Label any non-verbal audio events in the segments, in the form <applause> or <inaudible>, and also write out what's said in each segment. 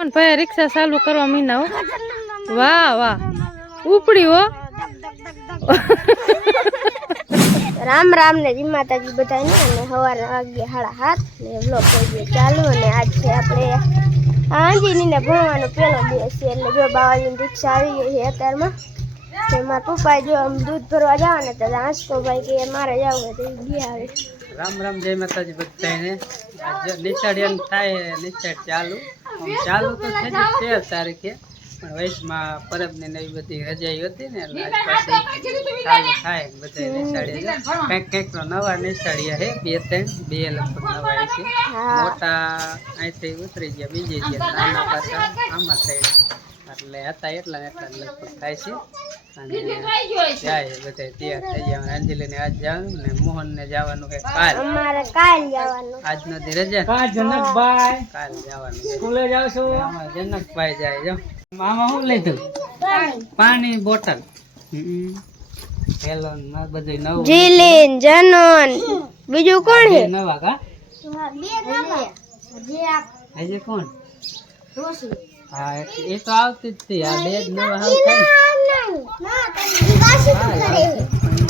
પણ ભાઈ રિક્ષા ચાલુ કરવા મીના વાહ વાહ. ઉપડી હો. રામ રામ ને જી માતાજી બધાને. અને સવારે વાગ્યા સાડા હાથ ને વ્લોગ કરીએ ચાલુ. અને આજ છે આપણે આંજીની ને ભણવાનો પહેલો દિવસ છે. એટલે જો બાવાજીની રિક્ષા આવી ગઈ છે અત્યારમાં. તો મારા પપ્પાએ જો આમ દૂધ ભરવા જાવ ને તો આંસકો ભાઈ કે મારે જવું હોય તો ઈ ગયા આવે. રામ રામ જય માતાજી બધાને. આજ નિશાળ થાય નિશાળ ચાલુ. ચાલુ તો છે જ તેર તારીખે પણ વૈશમાં પરબની ને એવી બધી રજાઈ હતી ને એટલે પાછી ચાલુ થાય બધા નિશાળીએ કંઈક કંઈક નવા નિશાળીયા હે બે ત્રણ બે લગભગ નવા છે. મોટા અહીંથી ઉતરી ગયા બીજી ગયા નાના પાછા આમાં સાઈડ એટલે હતા એટલા ને એટલા લગભગ થાય છે. અને જાય બધા તૈયાર થઈ ગયા. અંજલિને આજ જવાનું ને મોહન ને જવાનું છે કાલ. અમારે કાલ જવાનું. આજનો દી રજા. કા જનકભાઈ. કાલ જવાનું. સ્કૂલે જાવ છો? જનકભાઈ જાય જો. મામા શું લીધું પાણી. બોટલ. પેલો બધું નવું જીલીન જનોન. બીજું કોણ છે? નવા કા? હજી કોણ? હા એ- તો આવતી જ હતી આ બે જ નવા થાય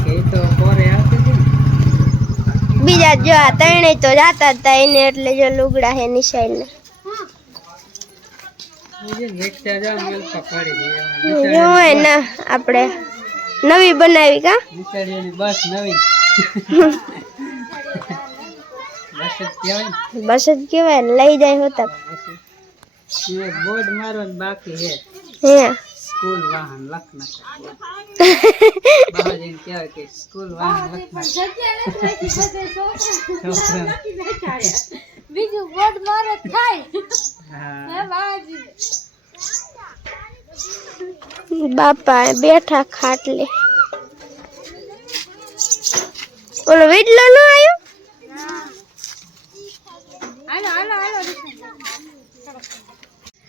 એ તો આવતી હતી બીજા જો આ ત્રણે તો જાતા જ હતા એને એટલે જો લુગડા હે નિશાળ ને આપણે નવી બનાવી કા? બસ નવી. બસ જ કહેવાય લઈ જાય હોતા. એ બોર્ડ મારવાનું બાકી હે હે. સ્કૂલ વાહન લખના બાબાજીને કહેવાય કે સ્કૂલ વાહન લખના બીજું બોર્ડ મારે થાય. હા. બાપા બેઠા ખાટલે. ઓલો વીડલો નો આવ્યો? હાલો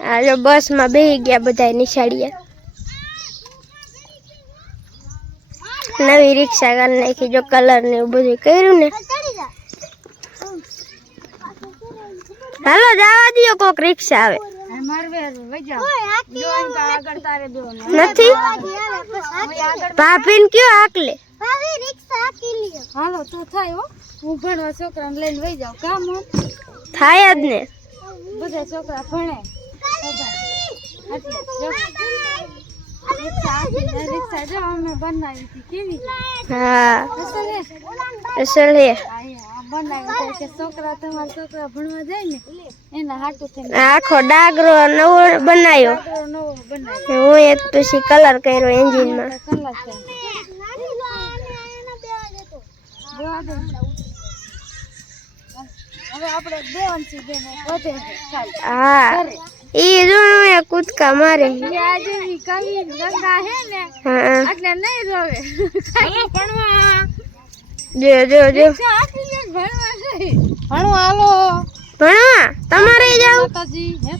બસમાં બેહી ગયા બધા નિશાળિયા નવી રિક્ષા કરી નાખી જો કલર ને એવું બધું કર્યું ને. હાલો જવા દો કોક રિક્ષા આવે. નથી? ભાભીને કયો આકલે હાલો તું થાય હું. ભણવા છોકરાને લઈને વહી જાઉં. કામ થાય જ ને. બધા છોકરા ભણે. આખો ડાગરો નવો બનાવ્યો. હું એક પછી કલર કર્યો દે હવે આપણે દેવાંશી બેન હા. હા એટલે નહીં રોવે. હાલો ભણવા. હાલો ભણવા તમારે જાવ? માતાજી હે?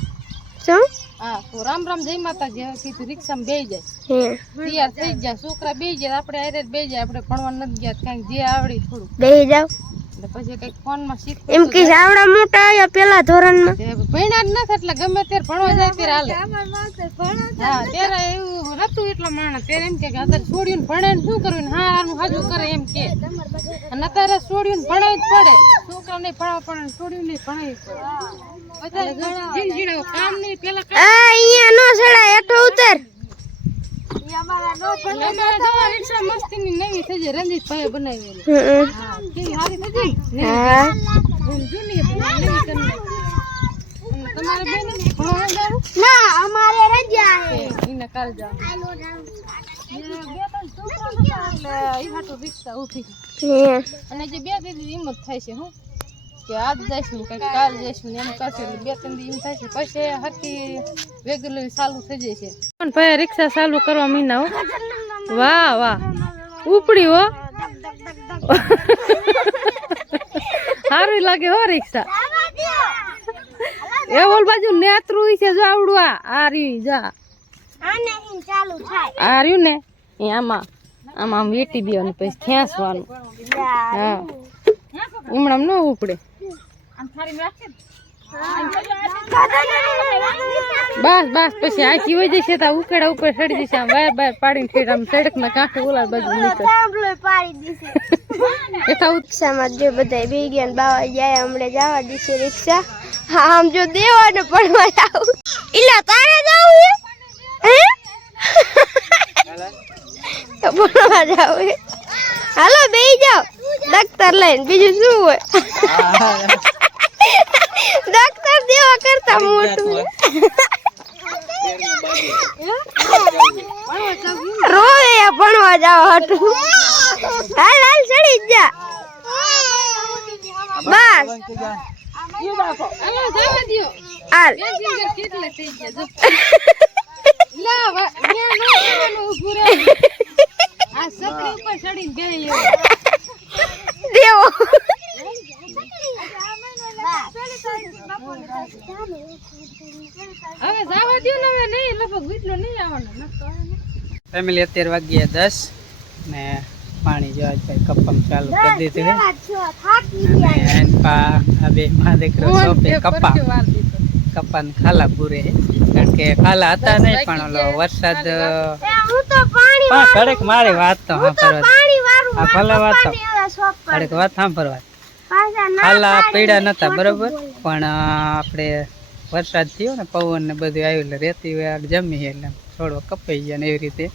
શું? હા તો રામ રામ જય માતાજી હવે કીધું રિક્ષામાં બેસી જાય. હે. તૈયાર થઈ જાય છોકરા બેસી જાય આપણે હારે બેસી જાય આપણે ભણવા નથી ગયા કાંઈક જે આવડી થોડું. બે જાવ. પછી કંઈક ફોનમાં શીખવું એમ કે આવડા મોટા આવ્યા પેલા ધોરણમાં ભણ્યા જ નથી એટલે ગમે ત્યારે ભણવા જાય ત્યારે હાલે. હા ત્યારે એવું હતું એટલો માણસ. ત્યારે એમ કે કે અત્યારે છોડ્યું ભણે ને શું કરવું ને હા આનું હાજુ કરે એમ કે. અને અત્યારે છોડ્યું ભણાય જ પડે. છોકરાને ભણાવવા પડે ને છોડ્યું નહીં ભણાય પડે. કામ નહીં પેલા અહીંયા નો સડાય એટલો ઉતર. અને જે બે દીદી જ થાય છે હું. કે આજ જઈશું કંઈક કાલ જઈશું ને એમ કરશે એટલે બે ત્રણ દી એમ થાય પછી હરકી રેગ્યુલર ચાલુ થઈ જાય છે. પણ ભાઈ રિક્ષા ચાલુ કરવા મહિના વાહ વાહ. ઉપડી હો. સારું લાગે હો રિક્ષા. એ ઓલ બાજુ નેત્રુ છે જો આવડું આ. આ રહ્યું જા આ. રહ્યું ને એ આમાં આમાં આમ વેટી દેવાનું પછી ખેંચવાનું. હા. હમણાં ન ઉપડે. બસ બસ પછી આચી હોય જશે તો ઉકેડા ઉપર ચડી જશે આમ વાયર બાયર પાડીને ફેર આમ સડક ના કાંઠે ઓલા બાજુ નીકળે. સાંભળો પાડી રિક્ષામાં જો બધા બે ગયા ને બાવા જાય હમણે જવા દેશે રિક્ષા. હા આમ જો દેવાને પડવા જાવ ઇલા તારે જવું હે? હે પડવા જાવ હાલો બે જાવ દખ્તર લઈને બીજું શું હોય? દેવા કરતા મોટું. રોવે ભણવા જાવ હટું. હાલ હાલ ચડી જા બસ. હાલ. જવા <laughs> દ્યો હાલ પેસેન્જર કેટલે થઈ ગયા જો લા વા- ન્યા નો જવાનું ઊભું રહે. આ સકડી ઉપર ચડીને બેહી ગયો. દેવો હવે જવા દો ને હવે નહીં લગભગ વીટલો નહીં આવવાનો. ફેમિલી અત્યારે વાગ્યા દસ ને પાણી જો આજ ભાઈ કપમ ચાલુ કરી દીધું છે. અને એનપા આ બે માં દીકરો સોપે સોંપે તે કપા પરસ્યો વાર દીધો. કપાન ખાલા પૂરે કારણ કે ખાલા હતા નહીં પણ ઓલો વરસાદ હું તો પાણી ઘડીક મારી વાત તો સાંભળવા આ ભલે વાત તો ઘડીક વાત સાંભળવા ખાલા પીડા નતા બરોબર? પણ આપણે વરસાદ થયો ને પવન ને બધું આવ્યું એટલે રેતી વાળ જમી એટલે છોડવા કપાઈ ગયા ને એવી રીતે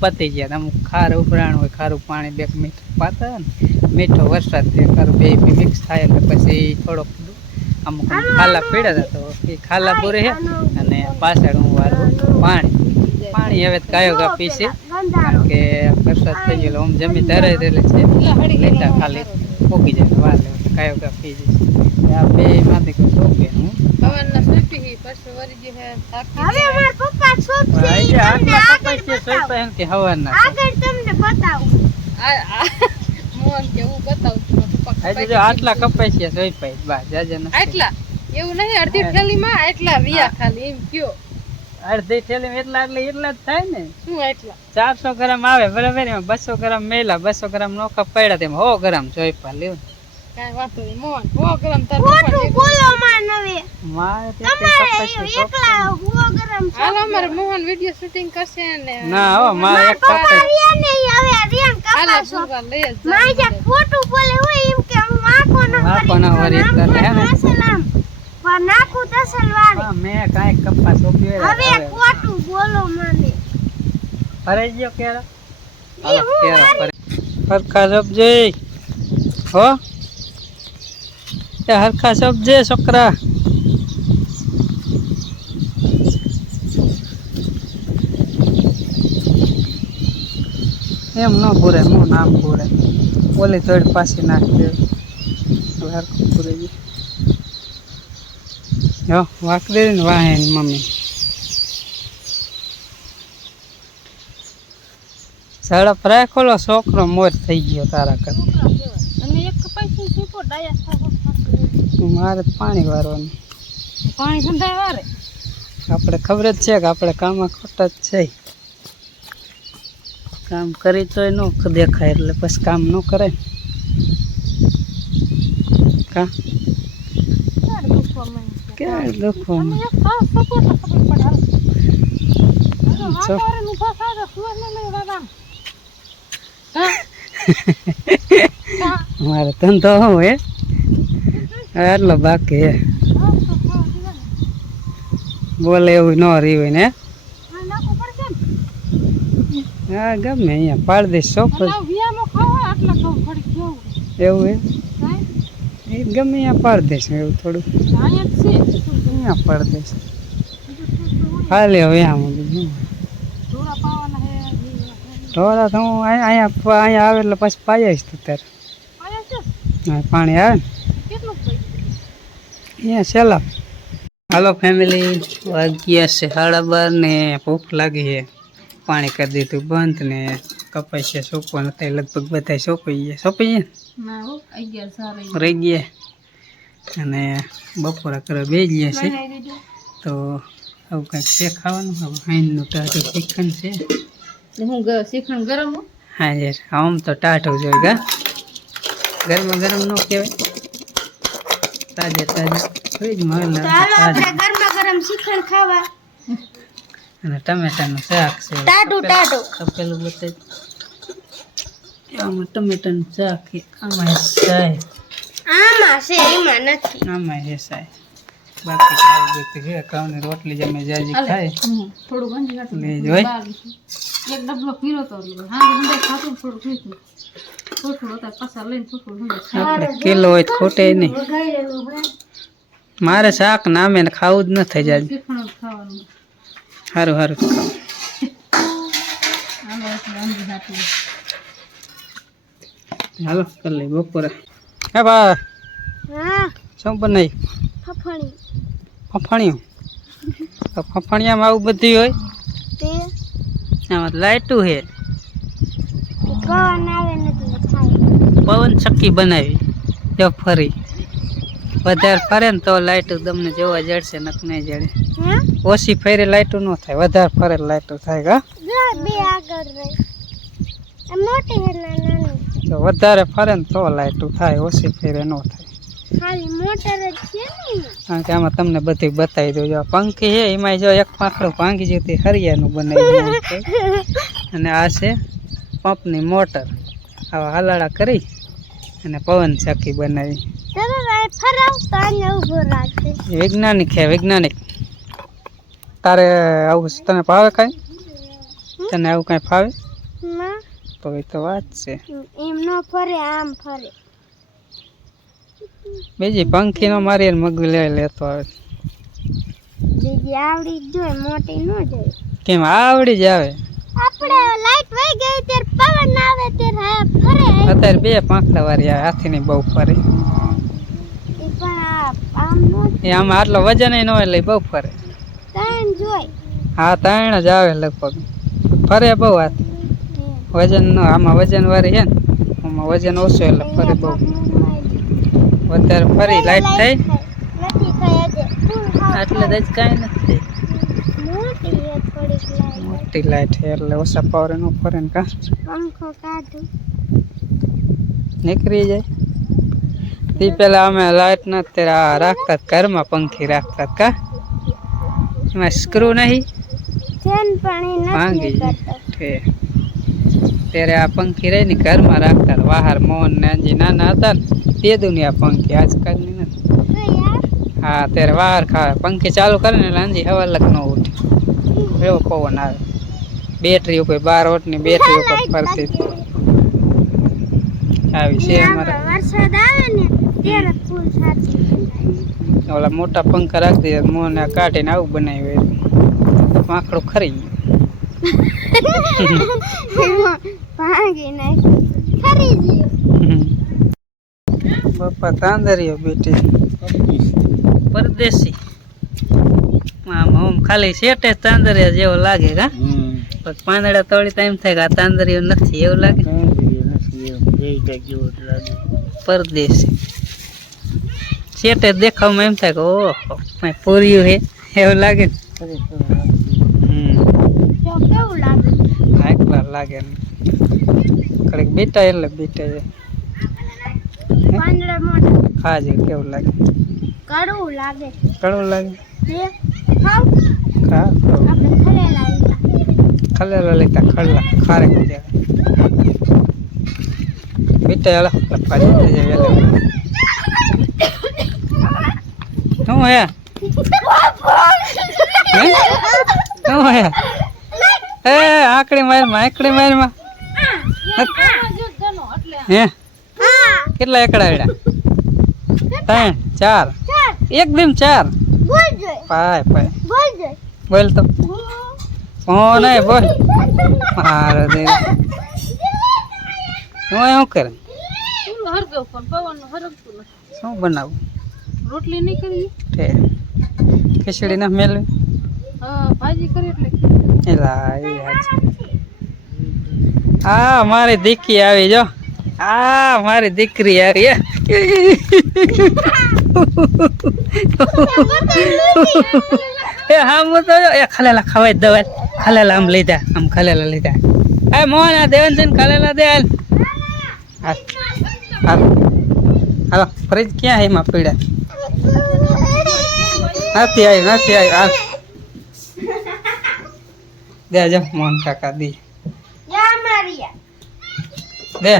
પતી ગયા ને અમુક ખાર ઉભરાણ હોય ખારું પાણી બે મીઠું પાતા ને મીઠો વરસાદ થયો ખારું બે મિક્સ થાય એટલે પછી થોડોક અમુક ખાલા પીડા હતા તો એ ખાલા પૂરે છે અને પાછળ હું વાળું પાણી. પાણી હવે ગાયો ગા પીશે કારણ કે વરસાદ થઈ ગયો આમ જમી ધરાઈ રહેલી છે લીટા ખાલી પોકી જાય લે કાયો કા જશે આ બે માંથી કોઈ શોખે હું હવારના સુઈ હી, પાછું વળી ગયું હે, હવે. અમારા પપ્પા શોપ છે તમને આગળ છે બતાવું. સોયપા એમ કે હવારના આગળ તમને બતાવું. આ- મોહન કે હું બતાવું છું, પપ્પા આજે જો આટલા. કપાઈ છે સોયપા બા જાજે નથી આટલા? એવું નહીં અડધી થેલીમાં આટલા રિયા ખાલી એમ કયો. અડધી થેલી એટલા એટલે એટલા જ થાય ને. શું એટલા ચારસો ગ્રામ આવે બરાબર? એમાં બસો ગ્રામ મેલા બસો ગ્રામ નો કપાડ્યા તેમાં હો ગ્રામ પા લેવું કાંઈ નહીં. મોહન સો ગરમ તાર ખોટું બોલો માં નવે મારે એકલા ગરમ હાલો અમારે મોહન વીડિયો શૂટિંગ કરશે ને મારે એક પપ્પા રહ્યા હવે જ ખોટું બોલે હોય એમ કે હું આંખો ન આંખો ન વરી કરે હે? સલામ પણ નાખું વાળી. મેં કાંઈ કપાસ સોંપ્યો હવે ખોટું બોલો મને. ફરાઈ ગયો કેળો? હાલો કેળો ફરે હરખા હો? એ હરખા સમજે છોકરા. એમ ન પૂરે હું નામ પૂરે ઓલી થોડી પાછી નાખી દે. હવે હરખું પૂરે જો વાકરી ને વાહે મમ્મી. ઝડપ રાખો છોકરો મોર થઈ ગયો તારા કર અને એક પૈસા સીપો ડાયા થાવ મારે પાણી વારવાનું. પાણી સંધાય વારે? આપણે ખબર જ છે કે આપણે કામમાં ખોટા જ છે. કામ કરી તોય ન દેખાય એટલે પછી કામ ન કરે. કા? ક્યારે? દુખવાનું <laughs> મારે ધંધો શું હે? એટલો બાકી હે તો. બોલે એવું ન રહ્યું ને હા, ગમે અહીંયા પાડી દઈશ જેવું. એવું હે એ ગમે અહીંયા પાડી દઈશ એવું થોડું અહીંયા જ. પાડી દઈશ હાલે હવે આમાં? ઢોરા તો હું અહીંયા અહીંયા આવે એટલે પછી પાઈશ તો ત્યારે અહીંયા હા, પાણી આવે ને? અહીંયા ચાલો હાલો ફેમિલી વાગ્યા છે સાડા બાર ને ભૂખ લાગી છે. પાણી કરી દીધું બંધ ને કપાઈ છે સોંપવા અત્યારે લગભગ બધા સોંપાઈ ગયા. સોંપાઈ ગયા? રહી ગયા. અને બપોરા કરવા બે ગયા છે. તો આવું કંઈક છે ખાવાનું? હવે હાઈનનું ટાઢું ચિકન છે. હું ગ- ગરમ હા? યાર આમ તો ટાઢું જોઈએ ગા. ગરમ ગરમ ન કહેવાય. તાજે તાજે. ફ્રીજમાં ચાલો આપણે ગરમા ગરમ શ્રીખંડ ખાવા. અને ટમેટાનું શાક છે. ટાટું ટાટું તપેલું બતાવી આમાં ટમેટાનું શાક આમાં સાય આમાં છે એમાં નથી. આમાં છે સાય બાકી આવી બધું છે. ઘઉંની રોટલી જમે જાજી ખાય. થોડું ગંજી જોઈ એક ડબલો પીરો તો હા અંદર ખાતું થોડું પીતું કિલો હોય તો ખોટે નહીં. મારે શાક નામે ને ખાવું જ ન થઈ જાય સારું અંજી હાલો કરી લઈ બપોરે. હે બા શું બનાવી ફફણી. ફફાણિયું? તો ફફાણિયામાં આવું બધું હોય? આમાં લાઈટું હે. થાય પવન ચક્કી બનાવી જો ફરી. વધારે ફરે ને તો લાઇટ તમને જોવા જડશે નક નહીં જડે. ઓછી ફેરે લાઇટો ન થાય વધારે ફરે લાઇટો થાય કા તો વધારે ફરે ને તો લાઇટો થાય ઓછી ફેરે ન થાય. કારણ કે આમાં તમને બધી બતાવી દઉં. જો પંખી છે એમાં જો એક પાંખડું ભાંગી જતી હરિયાનું બનાવી <laughs> અને આ છે પંપની મોટર. આવા હલાડા કરી અને પવન ચાકી બનાવી. વૈજ્ઞાનિક છે વૈજ્ઞાનિક. તારે આવું તને ભાવે કાંઈ? તને આવું કાંઈ ફાવે? તો એ તો વાત છે. એમ ન ફરે આમ ફરે. બીજી પંખી નો મારી મગવી લઈ લેતો આવે. આવડી જ મોટી ન જાય કેમ આવડી જ આવે. આપણે લાઈટ વઈ ગઈ ત્યારે પવન આવે ત્યારે ફરે. અત્યારે બે પાંખડા વાળી આવે હાથીની બહુ ફરે. એ આમ આટલો વજન ન હોય એટલે બહુ ફરે. ત્રણ જોઈ હા ત્રણ જ આવે લગભગ. ફરે બહુ હાથ. વજન નો આમાં વજન વાળી છે ને આમાં વજન ઓછું એટલે ફરે બહુ. વધારે ફરી લાઈટ થઈ. આટલે જ કાંઈ નથી મોટી હે થોડીક લાઈટ મોટી લાઈટ છે એટલે ઓછા પાવર નો ફરે ને કા? પંખો કાઢું. નીકળી જાય. તે પેલા અમે લાઈટ ના તેરા રાખતા ઘરમાં પંખી રાખતા કા? એમાં સ્ક્રૂ નહીં. ભાંગી જાય. ત્યારે આ પંખી રહી ને ઘરમાં રાખતા. બહાર મોહન ને અંજી નાના હતા ને તે દુનિયા પંખી આજકાલની નથી. હા ત્યારે બહાર ખાવે પંખી ચાલુ કરે ને એટલે અંજી હવા લગ ન ઉઠે. એવો પવન આવે. બેટરી ઉપર બાર વોટની બેટરી ઉપર ફરતી. આવી છે અમારા. વરસાદ આવે ને ત્યારે ફૂલ સાચી ઓલા મોટા પંખા રાખી દીધા મોને કાઢીને આવું બનાવ્યું એટલે પાંખડું ખરી ગયું. ભાંગી નાખી. ખરી પપ્પા તાંદરીઓ બેટી. પરદેશી. આમ આમ ખાલી સેટે તાંદરિયા જેવો લાગે કા? પાંદડા તળી ટાઈમ એમ થાય કે આ તાંદરીઓ નથી એવું લાગે? પરદેશી. શેટે દેખાવમાં એમ થાય કે ઓહો કાંઈ પૂર્યું હે એવું લાગે ને? કેવું લાગે? કડીક બેટા એટલે બેટા પાંદડા ખાજે કેવું લાગે? કડવું લાગે. કડવું લાગે? ખા તો આપણે ખરેલા લીધા ખલેલા લેતા ખડલા ખારે બેટા હાલો લપા જતી જાય વેલે શું હે? શું હે? એ આકડી મારમાં આંકડી મારમાં. હે? હા કેટલા એકડા એડા ત્રણ ચાર. એકદમ ચાર. પાય પાય. બોલ જોઈ બોલ હે બોલ મારો દે હું શું કરે શું બનાવું રોટલી નહીં કરી ઠે ખીચડી ના મેળવી હા ભાજી કરી એટલે એલા એ હા મારી દીકરી આવી જો આ મારી દીકરી આવી. એ હા, હું તો એ ખલેલા ખવાય દવા ખલેલા આમ લીધા, આમ ખલેલા લીધા. એ મોહન, આ દેવન છે ખલેલા દે હાલો. ફ્રીજ ક્યાં હે માં પીડા નથી આવી નથી આવી. હાલ. દે જા, મોહન કાકા, દી. દે.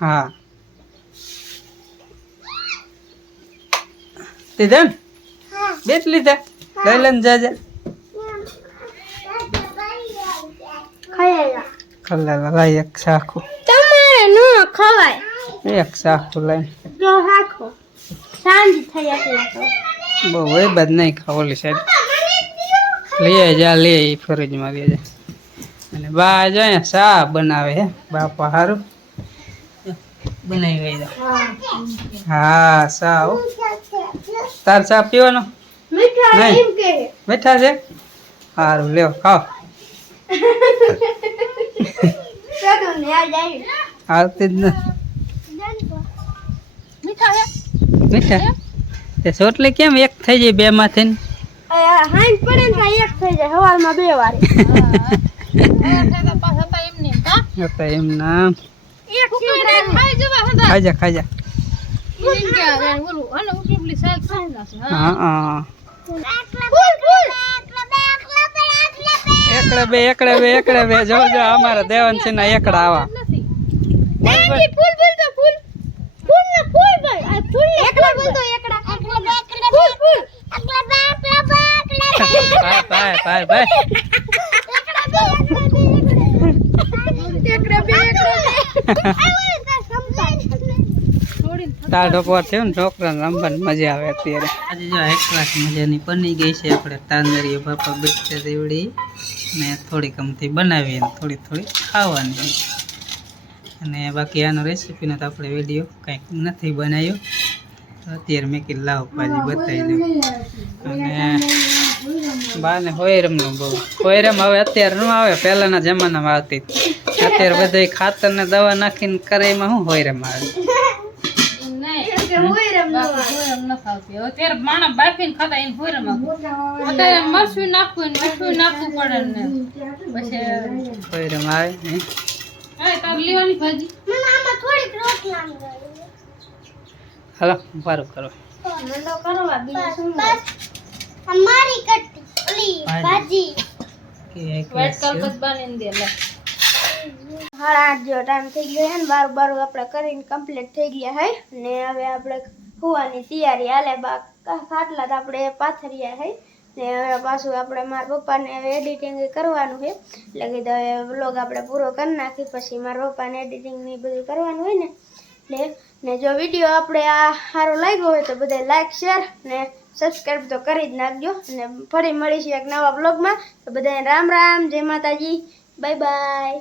હા. દીધા ને? બેટ લીધા. લઈ લઈને જાજે. ખલ્લા એક સાખું તમારે ન ખવાય. એક સાખું લઈને. જો હાખો સાંજ થઈ એટલે બહુ એ બધ નહીં ખાવ ઓલી સાઈડ. લઈ જા લે ફ્રીજમાં લઈ જા. અને બા જો અહીંયા શા બનાવે હે? બાપા હારું. બનાવી ગઈ હા. સા તાર સા પીવાનો? મીઠા એમ કે મીઠા છે સારું લ્યો ખાઓ ને આવતી જ નથી મીઠા મીઠા તે ચોટલી કેમ એક થઈ જાય બે માંથી હાંજ પડે ને એક થઈ જાય હવારમાં બે વાર હા ઠેકા પાછા હતા એમ, ના ખાઈ જા ખાઈ જા હા હા એકડે બે એકડે બે એકડે બે. જો જો અમારા દેવન છે ના એકડા આવા નાની ફૂલ ફૂલ તાર ઢોકવા થયો ને છોકરાને રમવાની મજા આવે અત્યારે. જો એક મજાની બની ગઈ છે. આપણે તાંદરીઓ બાપા બચ્ચા દેવડી ને થોડીક અમથી બનાવી થોડી થોડી ખાવાની. અને બાકી આનો રેસીપીનો તો આપણે વીડિયો કંઈક નથી બનાવ્યો. અત્યારે મેં કીધું લાવ પાછી બતાવી દઉં. અને બાને હોયરમનું બહુ. હોયરમ હવે અત્યારે ન આવે, પહેલાંના જમાનામાં આવતી. અત્યારે બધા ખાતર ને દવા નાખીને કરે એમાં શું હોયરમ આવે? નહીં બાકી હોયરમ ન ખાવતી હવે ત્યારે માણસ બાફીને ખાતા એને હોયરમ અત્યારે મરચું નાખવું ને નાખવું પડે ને પછી હોયરમ આવે ને. હવે લેવાની ભાજી. આમાં થોડીક રોટલા હાલો પારું કરો. નંદો કરવા બીજું શું અમારી કટ્ટી ઓલી ભાજી. કે એક વ્હાઈટ કલકત બાંધીને દે લે. સાડા આઠ જેવો ટાઈમ થઈ ગયો છે ને, બાર બારું આપણે કરીને કમ્પ્લીટ થઈ ગયા હે ને હવે આપણે હોવાની તૈયારી હાલે, બા ખાટલા તો આપણે પાથર્યા હે ને હવે પાછું આપણે મારા પપ્પાને એડિટિંગ કરવાનું છે. એટલે કીધું હવે વ્લોગ આપણે પૂરો કરી નાખી પછી મારા પપ્પાને એડિટિંગ ને બધું કરવાનું હોય ને. એટલે ને જો વીડિયો આપણે આ સારો લાગ્યો હોય તો બધા લાઈક શેર ને સબસ્ક્રાઈબ તો કરી જ નાખજો. અને ફરી મળીશું એક નવા બ્લોગમાં તો બધાને રામ રામ, જય માતાજી. Bye bye